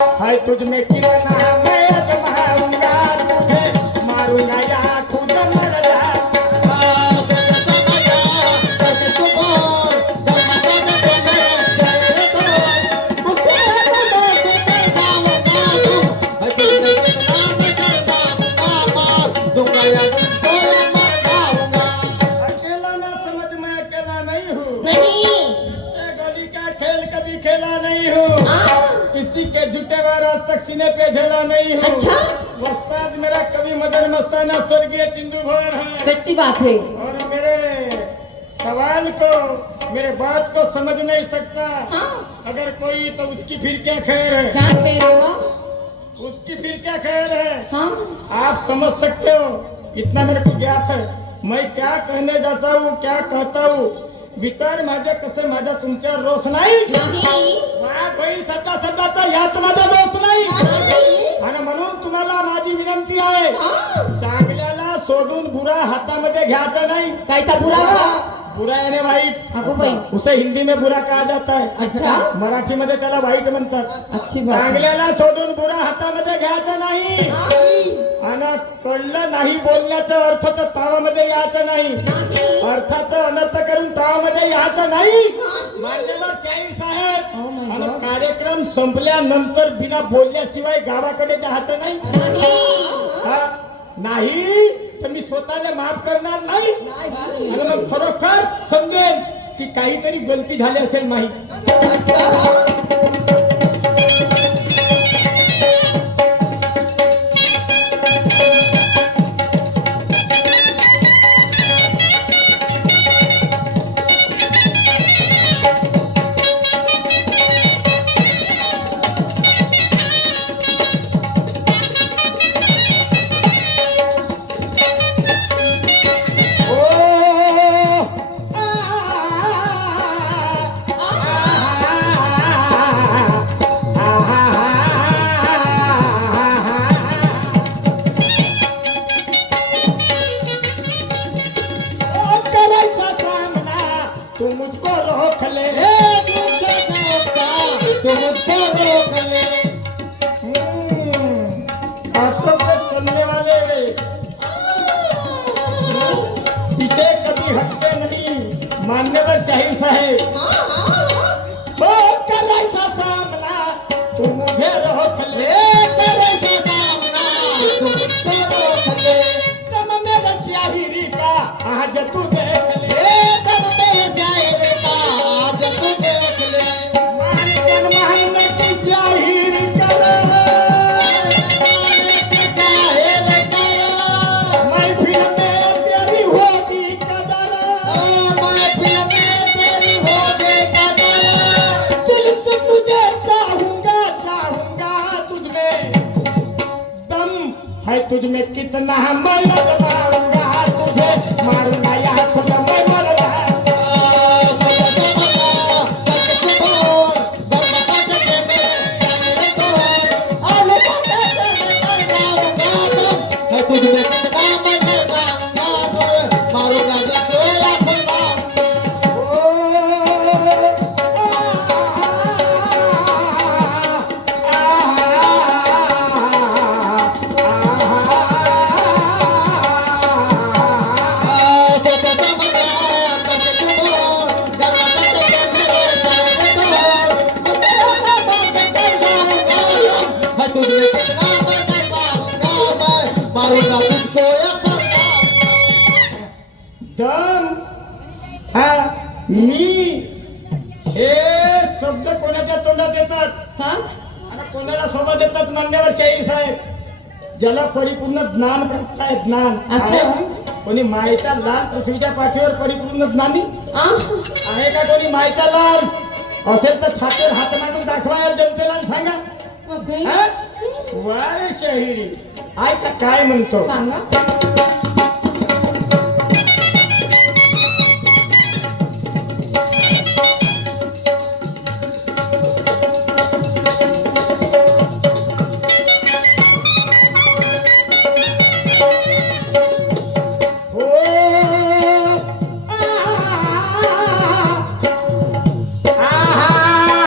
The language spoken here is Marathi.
हाय तुझ में कितना मैं अजमाऊंगा तुझे मारूंगा या खुद मर जा। अकेला ना समझ मैं अकेला नहीं हूँ। नहीं। गली का खेल कभी खेला नहीं हूँ। किसी के झूठे बार आज तक सीने पे झेला नहीं हूँ। अच्छा? वस्ताद मेरा कवि मदन मस्ताना स्वर्गीय चिंदू भवर है। सच्ची बात है। और मेरे सवाल को मेरे बात को समझ नहीं सकता। हाँ। अगर कोई तो उसकी फिर क्या खैर है। क्या खैर हुआ? उसकी फिर क्या खैर है। हाँ। आप समझ सकते हो इतना मेरे को ज्ञात है। मैं क्या कहने जाता हूँ क्या कहता हूँ विचार माझे कसे माझा तुमच्यावर रोष नाही। नहीं। वाद होईल सध्या सध्याचा यात माझा दोष नाही। आणि म्हणून तुम्हाला माझी विनंती आहे चांगल्याला सोडून बुरा हातामध्ये घ्यायचा नाही। कैसा बुरा हुआ? बुरा यानी वाईट। अगो बाई। उसे हिंदी में बुरा कहा जाता है। अच्छा। मराठी मध्ये त्याला वाईट म्हणतात। अच्छी बात है। चांगल्याला सोडून बुरा हातामध्ये घ्यायचं नाही। आणि कळलं नाही बोलण्याचा अर्थ तर तावामध्ये यायचं नाही। अर्थाचा अनर्थ करून तावामध्ये यायचं नाही। मान्यवर शाहीर साहेब Oh my आणि God. कार्यक्रम संपल्यानंतर बिना बोलल्याशिवाय गावाकडे जायचं नाही। हा? नाही तर मी स्वतःला माफ करणार नाही। आणि मग खरोखर समजेल की काहीतरी गलती झाली असेल माहीत। तू मुझको रोक ले तू मुझको रोक ले। ऑटो पे चलने वाले पीछे कभी हटते नहीं। मान्यवर शाहीर साहेब हो कर ऐसा सामना तू मुझे रोक ले तू मुझको रोक ले। कम मेरा शाहिरी का आज तू देख ले तुझ में कितना मैं लगवाऊंगा तुझे मारूंगा या खुद मैं मर दम हा मी हे शब्द कोणाच्या तोंडात येतात हाँ? आणि कोणाला सोबत येतात मान्यवर शाहीर साहेब ज्याला परिपूर्ण ज्ञान प्राप्त आहे ज्ञान असं? आहे? कोणी मायेचा लाल पृथ्वीच्या पाठीवर परिपूर्ण ज्ञानी हाँ? आहे का? कोणी मायेचा लाल असेल तर छातीवर हात मांडून दाखवा जनतेला सांगा। मग काही? हा? वा रे शाहिरी ऐका काय म्हणतो। सांगा.